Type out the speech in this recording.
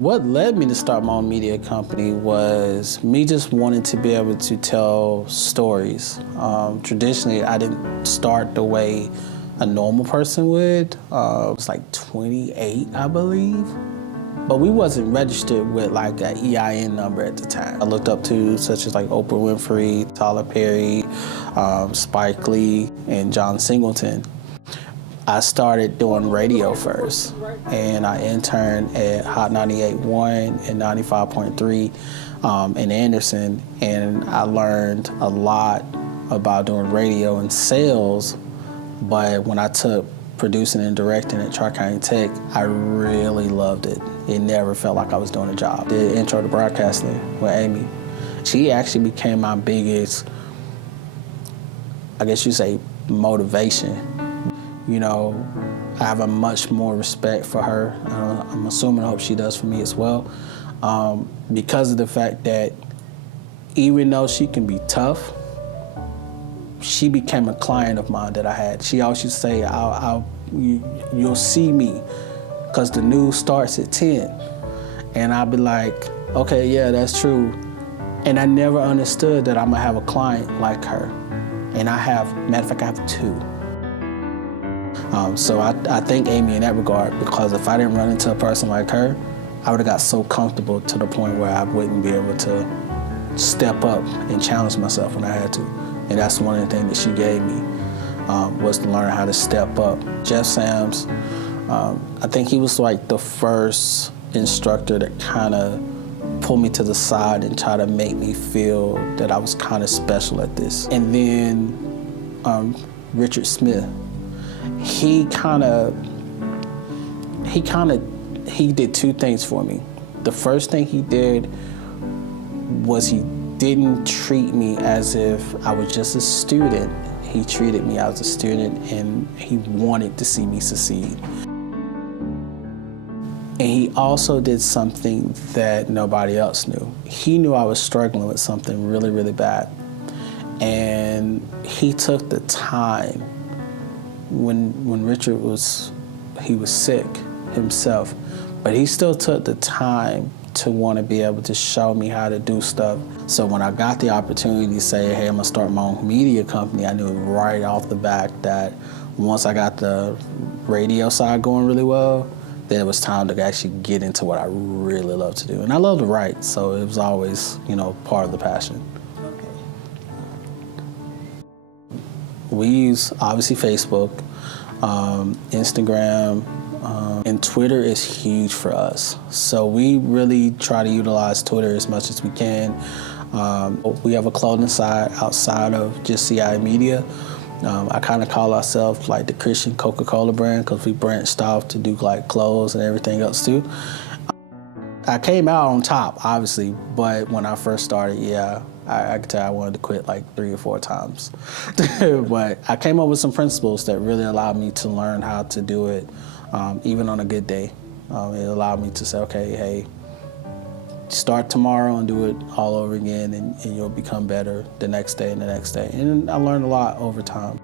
What led me to start my own media company was me just wanting to be able to tell stories. Traditionally, I didn't start the way a normal person would. I was like 28, I believe. But we wasn't registered with like an EIN number at the time. I looked up to such as like Oprah Winfrey, Tyler Perry, Spike Lee, and John Singleton. I started doing radio first, and I interned at Hot 98.1 and 95.3 in Anderson, and I learned a lot about doing radio and sales, but when I took producing and directing at Tri-County Tech, I really loved it. It never felt like I was doing a job. The intro to broadcasting with Amy, she actually became my biggest, I guess you'd say, motivation. You know, I have a much more respect for her. I'm assuming, I hope she does for me as well, because of the fact that even though she can be tough, she became a client of mine that I had. She always used to say, you'll see me, because the news starts at 10. And I'd be like, okay, yeah, that's true. And I never understood that I'm gonna have a client like her. And matter of fact, I have two. So I thank Amy in that regard, because if I didn't run into a person like her, I would have got so comfortable to the point where I wouldn't be able to step up and challenge myself when I had to. And that's one of the things that she gave me, was to learn how to step up. Jeff Sams, I think he was like the first instructor that kind of pulled me to the side and tried to make me feel that I was kind of special at this. And then Richard Smith, he did two things for me. The first thing he did was he didn't treat me as if I was just a student. He treated me as a student, and he wanted to see me succeed. And he also did something that nobody else knew. He knew I was struggling with something really, really bad. And he took the time when Richard was sick himself, but he still took the time to want to be able to show me how to do stuff. So when I got the opportunity to say, hey, I'm gonna start my own media company, I knew right off the bat that once I got the radio side going really well, then it was time to actually get into what I really love to do. And I love to write, so it was always, part of the passion. We use, obviously, Facebook, Instagram, and Twitter is huge for us. So we really try to utilize Twitter as much as we can. We have a clothing side outside of just CI Media. I kind of call ourselves like the Christian Coca-Cola brand, because we branched off to do like clothes and everything else too. I came out on top, obviously, but when I first started, yeah, I could tell I wanted to quit like 3 or 4 times. But I came up with some principles that really allowed me to learn how to do it, even on a good day. It allowed me to say, okay, hey, start tomorrow and do it all over again, and you'll become better the next day and the next day. And I learned a lot over time.